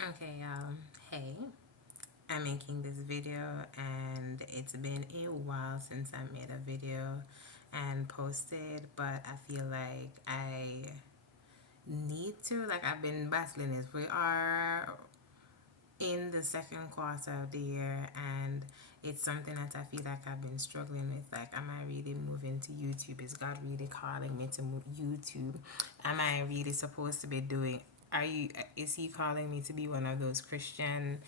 Okay, hey, I'm making this video and it's been a while since I made a video and posted, but I feel like I need to. Like, I've been battling this. We are in the second quarter of the year and it's something that I feel like I've been struggling with. Like, am I really moving to YouTube? Is God really calling me to move YouTube? Am I really supposed to be doing? Is He calling me to be one of those Christian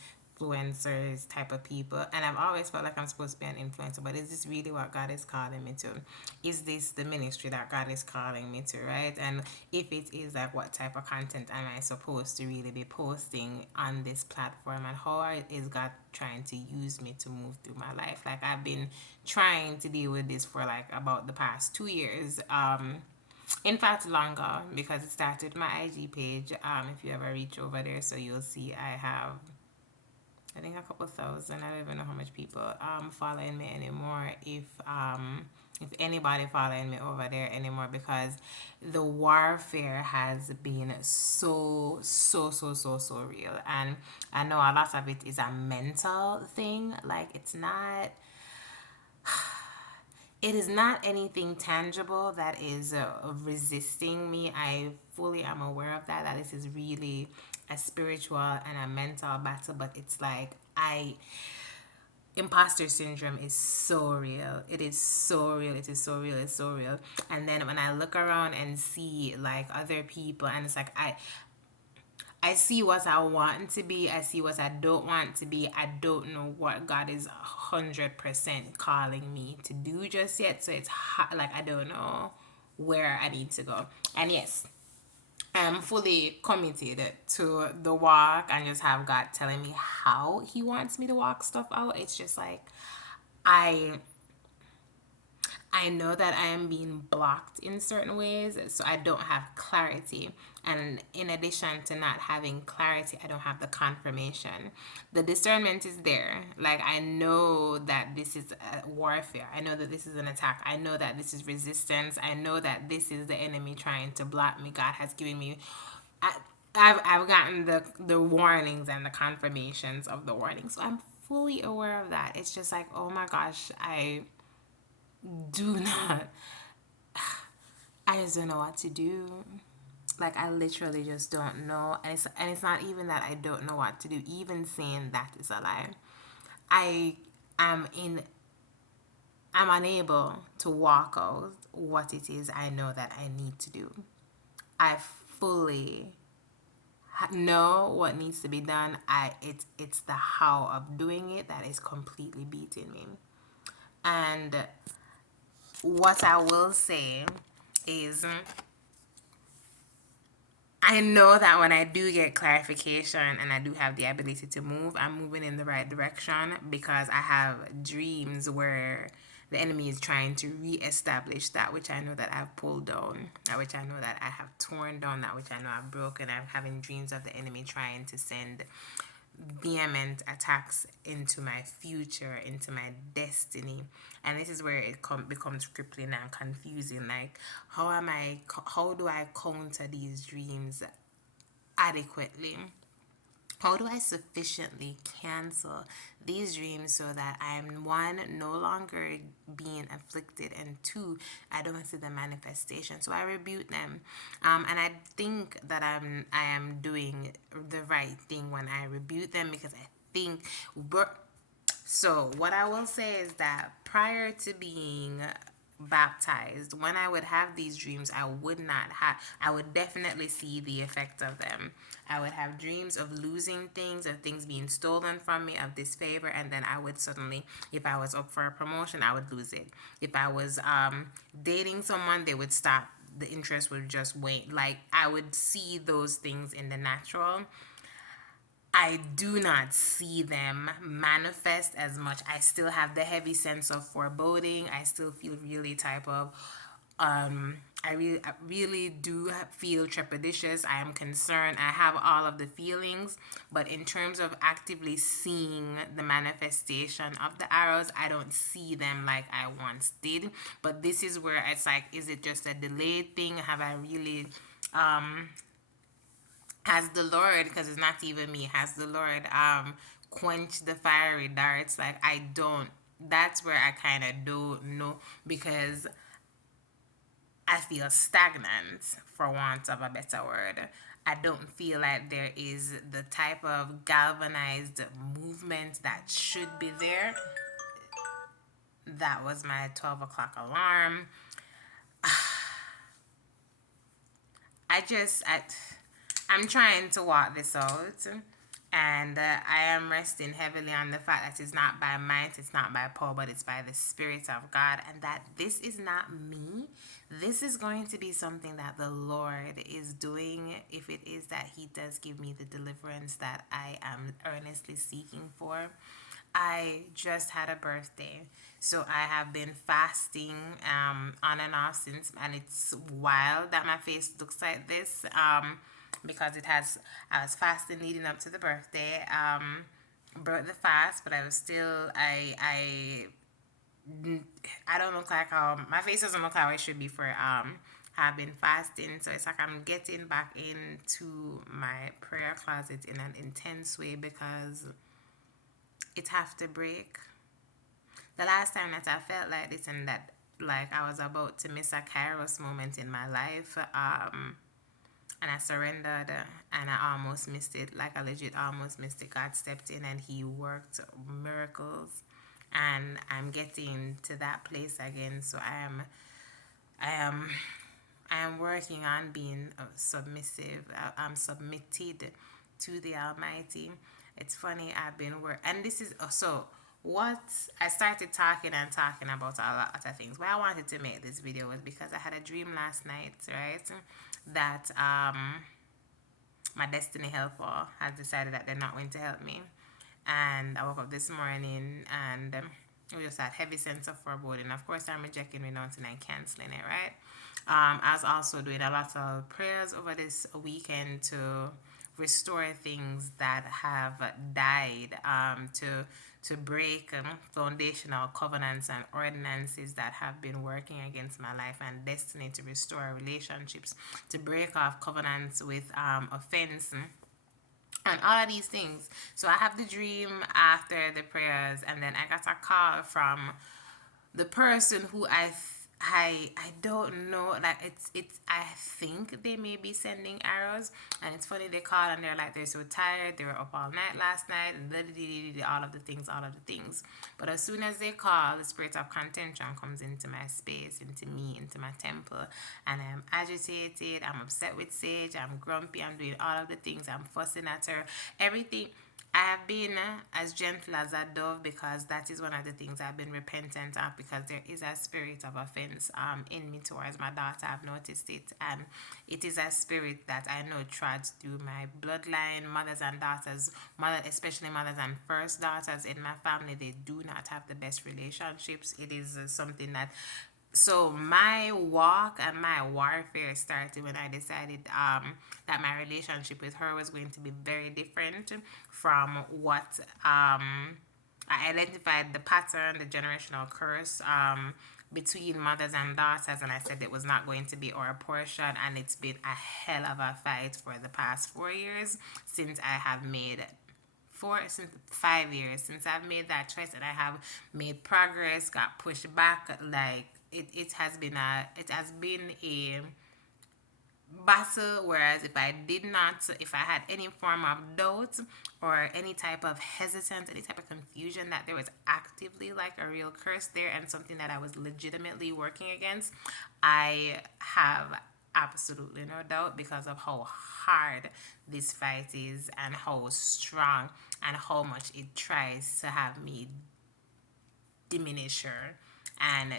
influencers type of people? And I've always felt like I'm supposed to be an influencer, but is this really what God is calling me to? Is this the ministry that God is calling me to, right? And if it is, like, what type of content am I supposed to really be posting on this platform, and how is God trying to use me to move through my life? Like, I've been trying to deal with this for like about the past 2 years. In fact, longer, because it started my IG page. If you ever reach over there, so you'll see I have, I think, a couple thousand. I don't even know how much people following me anymore. If anybody following me over there anymore, because the warfare has been so real, and I know a lot of it is a mental thing. Like, it is not anything tangible that is resisting me. I fully am aware of that, that this is really a spiritual and a mental battle, but it's like, imposter syndrome is so real. It is so real. It is so real. It's so real. And then when I look around and see like other people, and it's like, I see what I want to be. I see what I don't want to be. I don't know what God is 100% calling me to do just yet. So it's like, I don't know where I need to go. And yes, I'm fully committed to the walk, and just have God telling me how He wants me to walk stuff out. It's just like, I I know that I am being blocked in certain ways, so I don't have clarity. And in addition to not having clarity, I don't have the confirmation. The discernment is there. Like, I know that this is a warfare. I know that this is an attack. I know that this is resistance. I know that this is the enemy trying to block me. God has given me. I, I've gotten the warnings and the confirmations of the warnings. So I'm fully aware of that. It's just like, oh my gosh, I do not. I just don't know what to do. Like, I literally just don't know, and it's not even that I don't know what to do. Even saying that is a lie. I am in. I'm unable to walk out what it is I know that I need to do. I fully know what needs to be done. It's the how of doing it that is completely beating me. And what I will say is, I know that when I do get clarification and I do have the ability to move, I'm moving in the right direction, because I have dreams where the enemy is trying to reestablish that which I know that I've pulled down, that which I know that I have torn down, that which I know I've broken. I'm having dreams of the enemy trying to send vehement attacks into my future, into my destiny. And this is where it becomes crippling and confusing. Like, how do I counter these dreams adequately? How do I sufficiently cancel these dreams so that I'm, one, no longer being afflicted, and two, I don't see the manifestation? So I rebuke them, and I think that I am doing the right thing when I rebuke them, because I think so. What I will say is that prior to being baptized, when I would have these dreams, I would definitely see the effect of them. I would have dreams of losing things, of things being stolen from me, of disfavor, and then I would suddenly, if I was up for a promotion, I would lose it. If I was dating someone, they would stop. The interest would just wane. Like, I would see those things in the natural. I do not see them manifest as much. I still have the heavy sense of foreboding. I still feel really type of I really do feel trepidatious. I am concerned. I have all of the feelings, but in terms of actively seeing the manifestation of the arrows, I don't see them like I once did. But this is where it's like, is it just a delayed thing? Have I really Has the Lord, because it's not even me, has the Lord quenched the fiery darts? Like, I don't. That's where I kind of don't know, because I feel stagnant, for want of a better word. I don't feel like there is the type of galvanized movement that should be there. That was my 12 o'clock alarm. I'm trying to walk this out, and I am resting heavily on the fact that it's not by might, it's not by power, but it's by the Spirit of God, and that this is not me. This is going to be something that the Lord is doing, if it is that He does give me the deliverance that I am earnestly seeking for. I just had a birthday, so I have been fasting on and off since, and it's wild that my face looks like this because it has. I was fasting leading up to the birthday, broke the fast, but I was still I don't look like my face doesn't look how it should be for have been fasting, so it's like I'm getting back into my prayer closet in an intense way because it have to break. The last time that I felt like this and that like I was about to miss a kairos moment in my life, and I surrendered, and I almost missed it. Like I legit almost missed it. God stepped in and He worked miracles, and I'm getting to that place again. So I am I am working on being submissive. I'm submitted to the Almighty. It's funny, I've been and this is so what I started talking and talking about a lot of things. Why I wanted to make this video was because I had a dream last night, right? That my destiny helper has decided that they're not going to help me. And I woke up this morning and it just that heavy sense of foreboding. Of course, I'm rejecting, renouncing, and canceling it, right? I was also doing a lot of prayers over this weekend to restore things that have died, to break foundational covenants and ordinances that have been working against my life and destiny, to restore relationships, to break off covenants with offense, and all of these things. So I have the dream after the prayers, and then I got a call from the person who I don't know, like it's I think they may be sending arrows. And it's funny, they call and they're like they're so tired, they were up all night last night, and all of the things. But as soon as they call, the spirit of contention comes into my space, into me, into my temple, and I'm agitated, I'm upset with Sage, I'm grumpy, I'm doing all of the things, I'm fussing at her, everything. I have been as gentle as a dove, because that is one of the things I've been repentant of, because there is a spirit of offense in me towards my daughter. I've noticed it, and it is a spirit that I know trods through my bloodline, mothers and daughters, especially mothers and first daughters in my family. They do not have the best relationships. It is something that, so my walk and my warfare started when I decided that my relationship with her was going to be very different from what I identified the pattern, the generational curse between mothers and daughters, and I said it was not going to be our portion. And it's been a hell of a fight for the past 4 years since I have made 5 years since I've made that choice, and I have made progress, got pushed back. Like it has been a battle. Whereas if I had any form of doubt or any type of hesitance, any type of confusion, that there was actively like a real curse there and something that I was legitimately working against, I have absolutely no doubt, because of how hard this fight is and how strong and how much it tries to have me diminish her and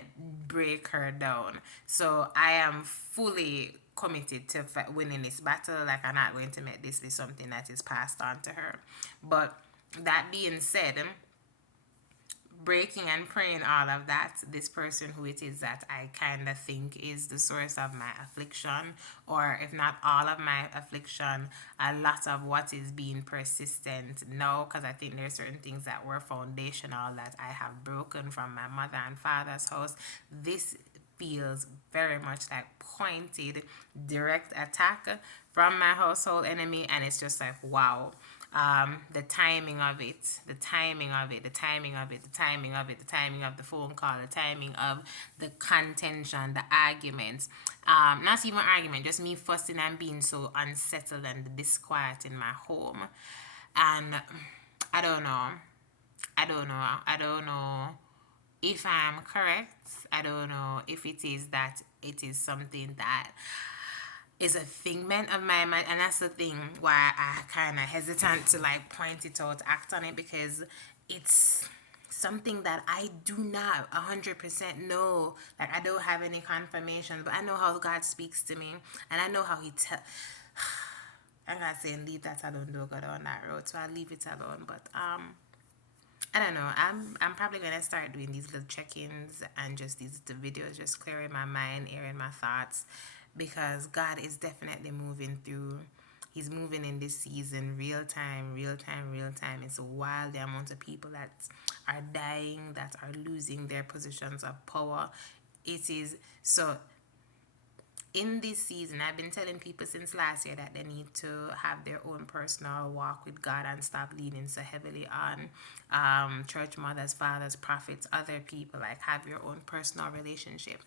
break her down. So I am fully committed to winning this battle. Like, I'm not going to make this be something that is passed on to her. But that being said, breaking and praying all of that, this person who it is that I kind of think is the source of my affliction, or if not all of my affliction, a lot of what is being persistent now, because I think there's certain things that were foundational that I have broken from my mother and father's house. This feels very much like pointed direct attack from my household enemy, and it's just like, wow. The timing of it, the timing of it, the timing of it, the timing of it, the timing of the phone call, the timing of the contention, the arguments. Not even argument, just me fussing and being so unsettled and disquiet in my home. And I don't know. I don't know. I don't know if I'm correct. I don't know if it is that it is something that is a figment of my mind, and that's the thing why I kind of hesitant to like point it out, act on it, because it's something that I do not 100% know. Like, I don't have any confirmation, but I know how God speaks to me, and I know how He tell. I'm not saying leave that alone, don't go down that road, so I leave it alone. But I don't know. I'm probably gonna start doing these little check-ins and just these the videos, just clearing my mind, airing my thoughts, because God is definitely moving through. He's moving in this season, real time, real time, real time. It's wild the amount of people that are dying, that are losing their positions of power. It is so in this season, I've been telling people since last year that they need to have their own personal walk with God and stop leaning so heavily on church mothers, fathers, prophets, other people. Like, have your own personal relationship.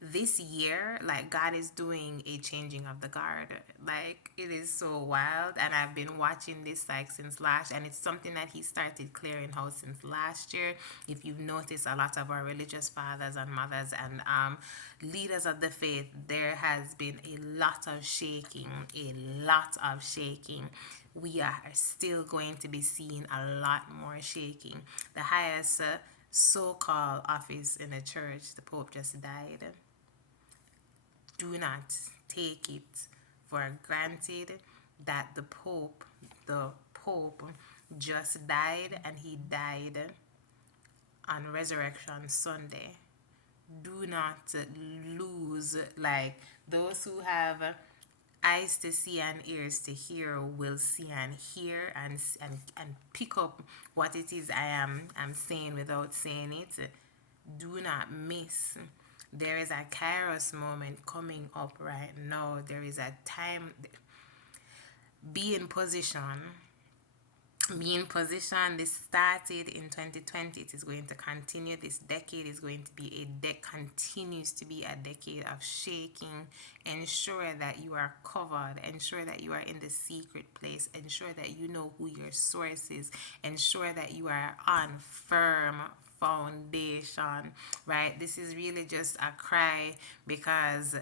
This year, like, God is doing a changing of the guard. Like, it is so wild, and I've been watching this like since last, and it's something that He started clearing out since last year. If you've noticed, a lot of our religious fathers and mothers and leaders of the faith, there has been a lot of shaking, a lot of shaking. We are still going to be seeing a lot more shaking. The highest so-called office in the church, the Pope, just died. Do not take it for granted that the Pope just died, and he died on Resurrection Sunday. Do not lose, like, those who have eyes to see and ears to hear will see and hear, and pick up what it is I'm saying without saying it. Do not miss. There is a kairos moment coming up right now. There is a time. Be in position. Be in position. This started in 2020. It is going to continue. This decade is going to be continues to be a decade of shaking. Ensure that you are covered. Ensure that you are in the secret place. Ensure that you know who your source is. Ensure that you are on firm foundation, right? This is really just a cry, because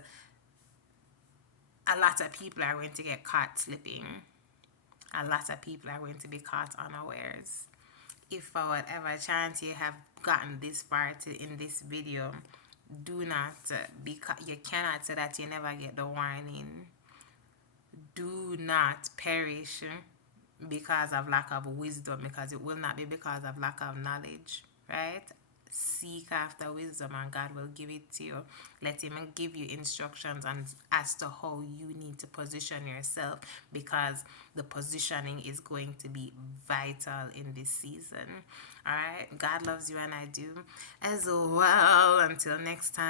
a lot of people are going to get caught slipping. A lot of people are going to be caught unawares. If for whatever chance you have gotten this far in this video, do not you cannot say that you never get the warning. Do not perish because of lack of wisdom, because it will not be because of lack of knowledge, right? Seek after wisdom, and God will give it to you. Let Him give you instructions on as to how you need to position yourself, because the positioning is going to be vital in this season. All right, God loves you, and I do as well. Until next time.